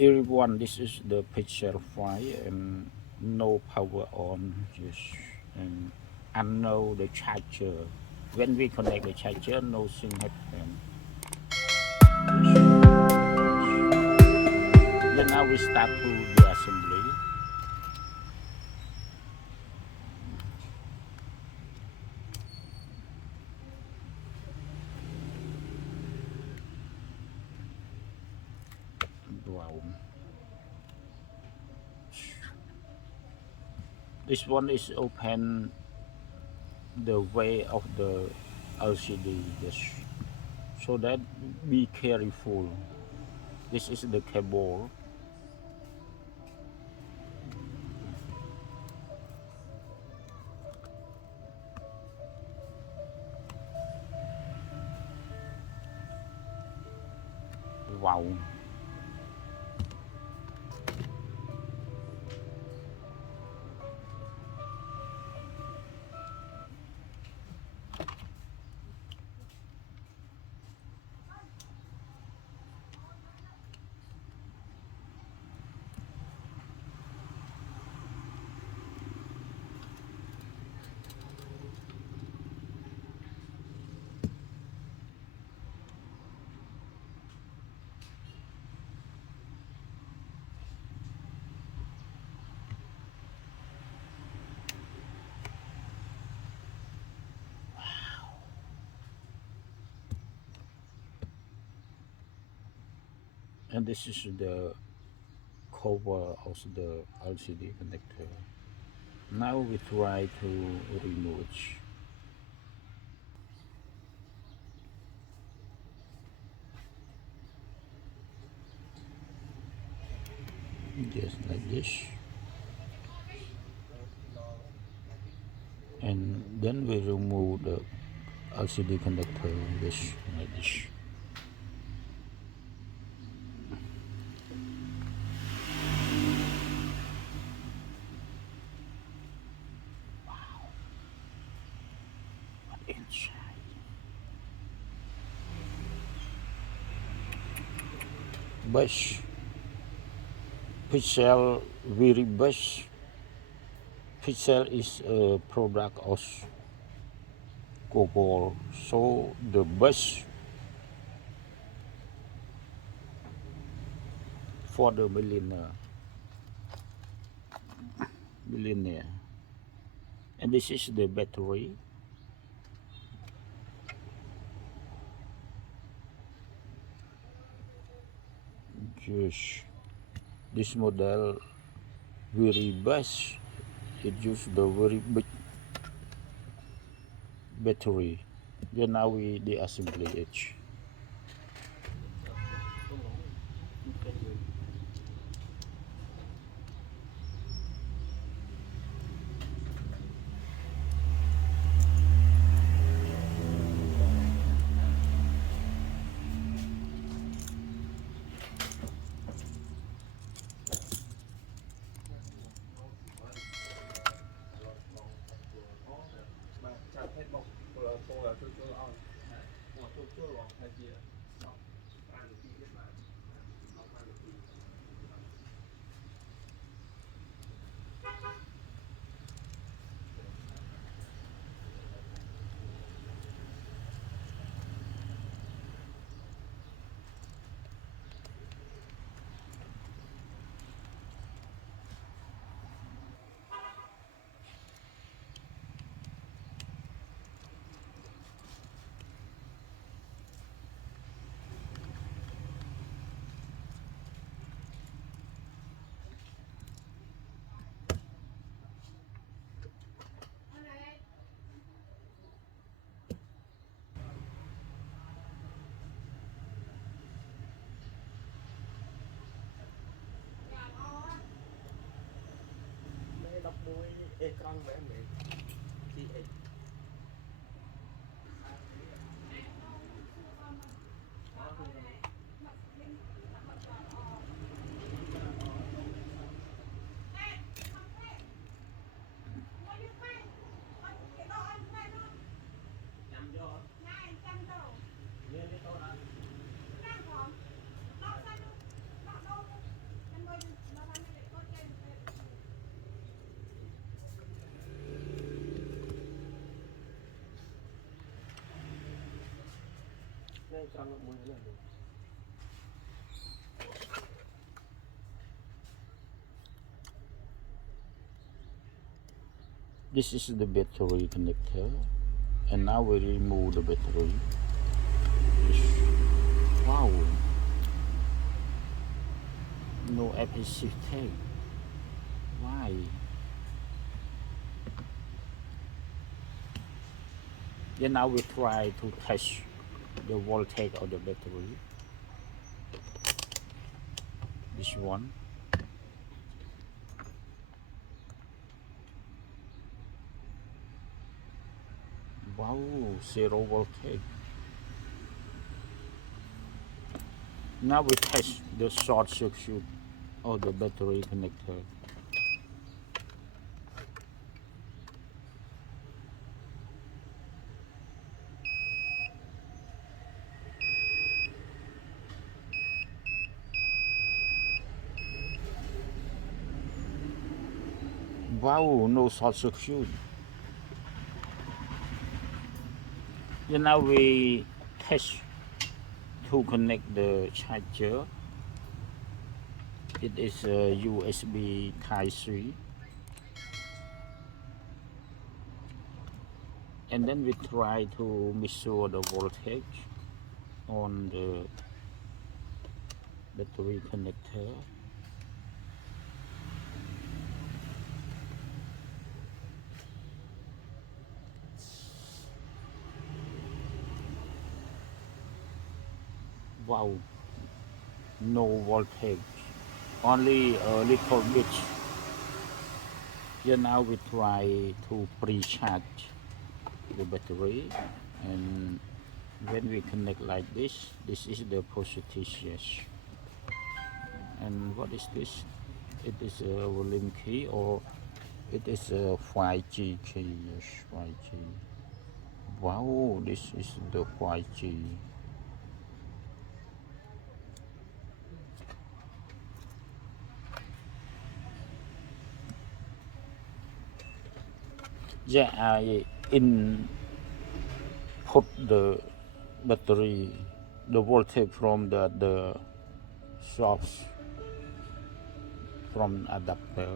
Everyone, this is the picture file and no power on. Yes, and unknow the charger. When we connect the charger, nothing happen. Then now we start to the assembly. Wow. This one is open the way of the LCD. Yes. So that be careful. This is the cable. Wow. And this is the cover of the LCD connector. Now we try to remove just like this, and then we remove the LCD connector this like this. What inside? Bus Pixel very bus. Pixel is a product of Google. So the bus for the millionaire. And this is the battery. Just this model very best. It uses the very big battery. Then now we deassembly it. This is the battery connector, and now we remove the battery. Wow, no adhesive tape. Why? Then now we try to test the voltage of the battery. This one. Wow, zero voltage. Now we test the short circuit of the battery connector. Wow, no short circuit. Then now we test to connect the charger. It is a USB Type C. And then we try to measure the voltage on the battery connector. Wow, no voltage, only a little bit. Here now we try to pre-charge the battery, and when we connect like this is the positive yes. And what is this? It is a volume key, or it is a 5G key. Yes, 5G. Wow, this is the 5G. Yeah, I input the battery, the voltage from the source, from adapter.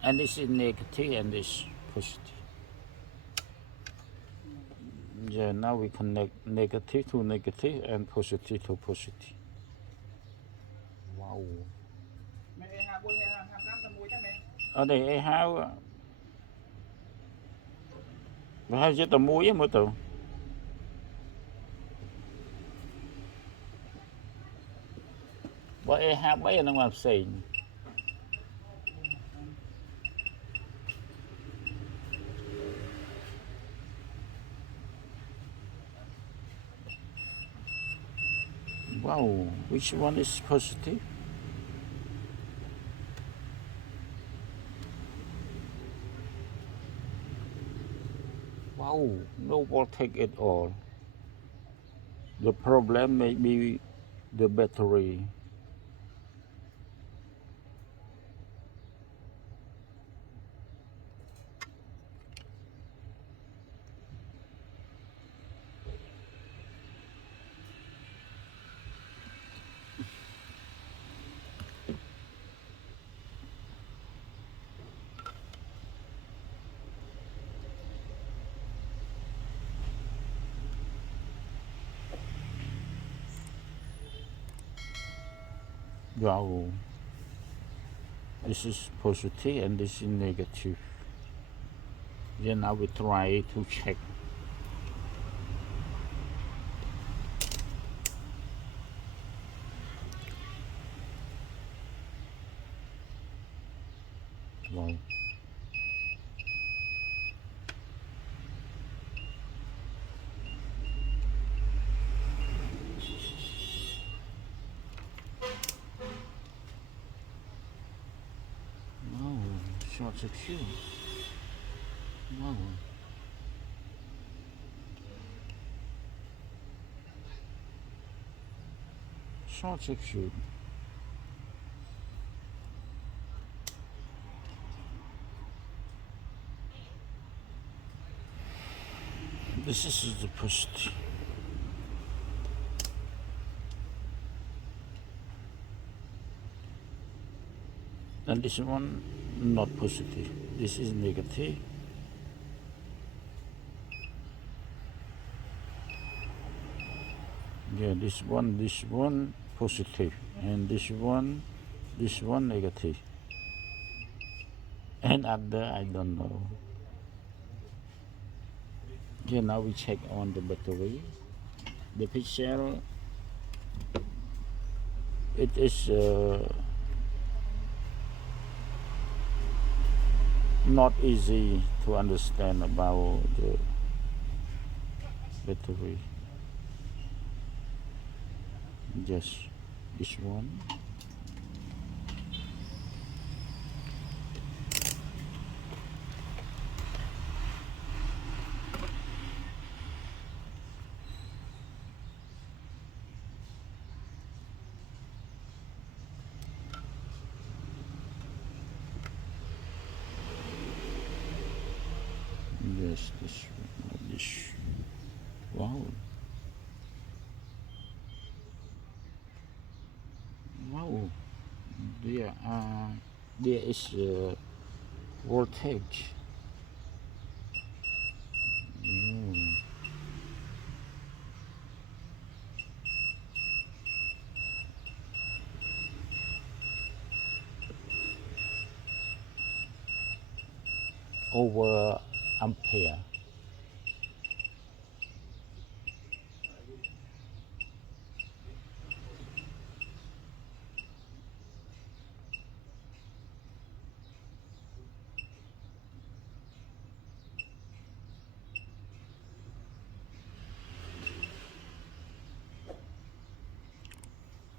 And this is negative and this positive. Yeah, now we connect negative to negative and positive to positive. Wow. Ở đây ai hao mà hao chết tầm muối á mới tưởng. Bởi ai hao bấy nó làm xì. Wow, which one is positive? Wow, no voltage at all. The problem may be the battery. Wow, this is positive and this is negative. Then now we try to check. Wow. No, short circuit. Wow. Such a cute. This is the positive. And this one not positive. This is negative. Yeah, this one positive, and this one negative, and other I don't know. Okay, now we check on the battery. The pixel, it is not easy to understand about the battery. Just this one. Yes, this one. This. Wow. Wow. There is voltage. Mm. Over ampere.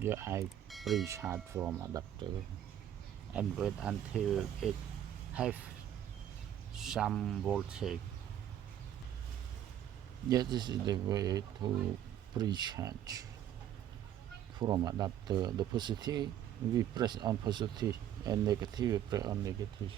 Yeah, I pre-charge from adapter and wait until it have some voltage. Yeah, this is the way to pre-charge from adapter. The positive we press on positive, and negative we press on negative.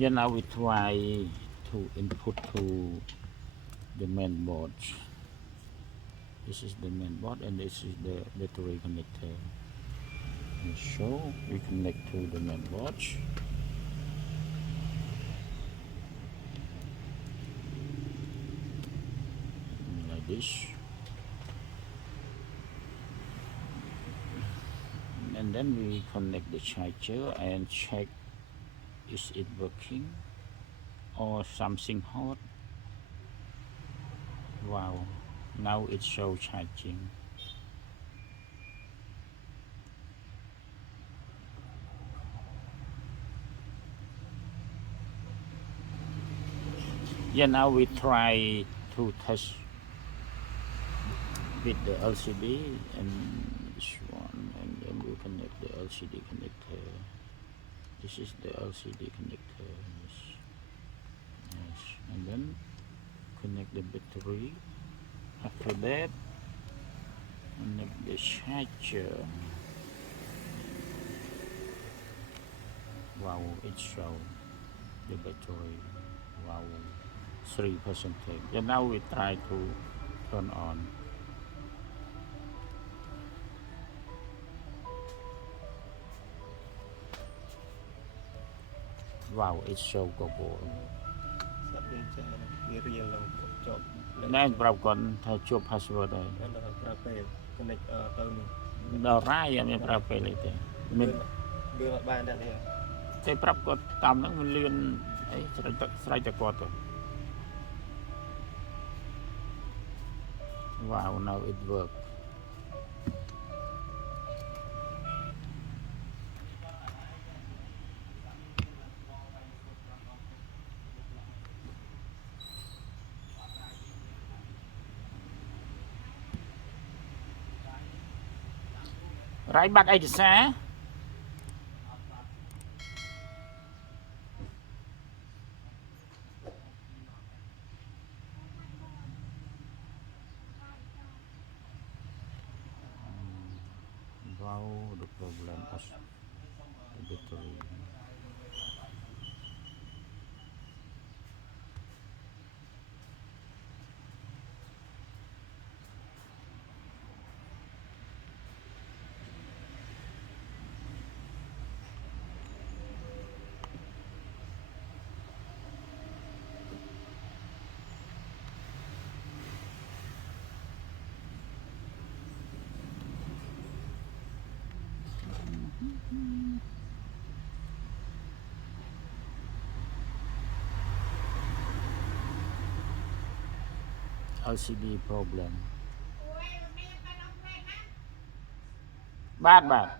Yeah, now we try to input to the main board. This is the main board, and this is the battery connector. And so we connect to the main board like this, and then we connect the charger and check is it working or something hot. Wow, now it shows charging. Yeah, now we try to test with the LCD and this one, and then we connect the LCD connector. This is the LCD connector. Yes. Yes. And then connect the battery. After that, connect the charger. Wow, it shows the battery. Wow, 3%. And now we try to turn on. Wow, it shows go ball. វារៀលឡើងជាប់ ណែប្រាប់គាត់ថាជួប password ហើយ ដល់ប្រាប់ពេល connect ទៅនេះ ដល់រាយអត់មានប្រាប់ពេលទេមាន វាអត់បានដែរនេះ តែប្រាប់គាត់តាមហ្នឹងវាលឿនអីស្រេចតែគាត់ទៅ Wow, now it works. Right back เอกสาร Wow, the problem of the battery. LCD problem. Bad.